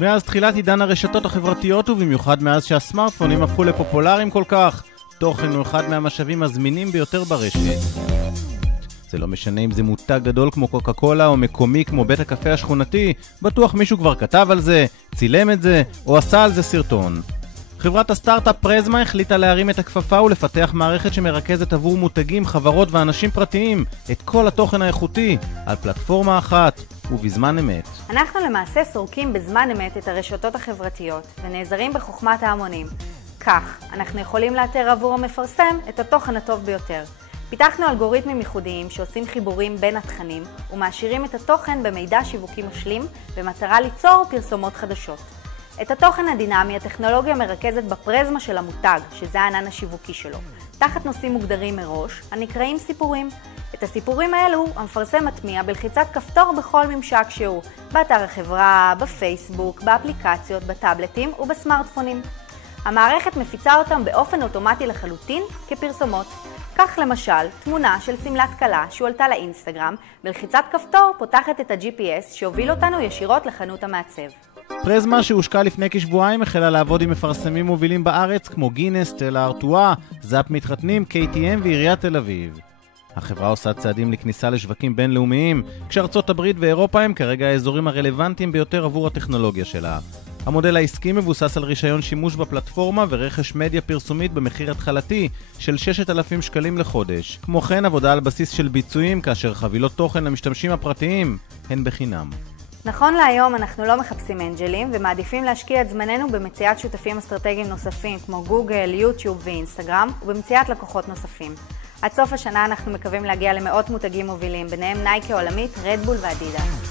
מאז תחילת עידן הרשתות החברתיות ובמיוחד מאז שהסמארטפונים הפכו לפופולריים כל כך, תוכן הוא אחד מהמשאבים הזמינים ביותר ברשת. זה לא משנה אם זה מותג גדול כמו קוקה קולה או מקומי כמו בית הקפה השכונתי, בטוח מישהו כבר כתב על זה, צילם את זה או עשה על זה סרטון. חברת הסטארט-אפ פרזמה החליטה להרים את הכפפה ולפתח מערכת שמרכזת עבור מותגים, חברות ואנשים פרטיים את כל התוכן האיכותי על פלטפורמה אחת ובזמן אמת. אנחנו למעשה סורקים בזמן אמת את הרשתות החברתיות ונעזרים בחוכמת ההמונים. כך, אנחנו יכולים לאתר עבור המפרסם את התוכן הטוב ביותר. פיתחנו אלגוריתמים ייחודיים שעושים חיבורים בין התכנים ומעשירים את התוכן במידע שיווקי משלים במטרה ליצור פרסומות חדשות. את התוכן הדינמי הטכנולוגיה מרכזת בפרזמה של המותג, שזה הענן השיווקי שלו, תחת נושאים מוגדרים מראש, הנקראים סיפורים. את הסיפורים האלו המפרסם מטמיע בלחיצת כפתור בכל ממשק שהוא, באתר החברה, בפייסבוק, באפליקציות, בטאבלטים ובסמארטפונים. המערכת מפיצה אותם באופן אוטומטי לחלוטין כפרסומות. כך למשל, תמונה של סמלת קלה שהועלתה לאינסטגרם, בלחיצת כפתור פותחת את ה-GPS שהוביל אותנו ישירות לחנות המעצב. פרזמה שהושקע לפני כשבועיים החלה לעבוד עם מפרסמים מובילים בארץ כמו גינס, סטלה ארטואה, זאפ מתחתנים, KTM ועיריית תל אביב. החברה עושה צעדים לכניסה לשווקים בינלאומיים, כשארצות הברית ואירופה הם כרגע האזורים הרלוונטיים ביותר עבור הטכנולוגיה שלה. המודל העסקי מבוסס על רישיון שימוש בפלטפורמה ורכש מדיה פרסומית במחיר התחלתי של 6,000 שקלים לחודש. כמו כן, עבודה על בסיס של ביצועים, כאשר חבילות תוכן למשתמשים הפרטיים הן בחינם. נכון להיום אנחנו לא מחפשים אנג'לים ומעדיפים להשקיע את זמננו במציאת שותפים אסטרטגיים נוספים כמו גוגל, יוטיוב ואינסטגרם ובמציאת לקוחות נוספים. עד סוף השנה אנחנו מקווים להגיע למאות מותגים מובילים, ביניהם נייקי עולמית, רדבול ואדידס.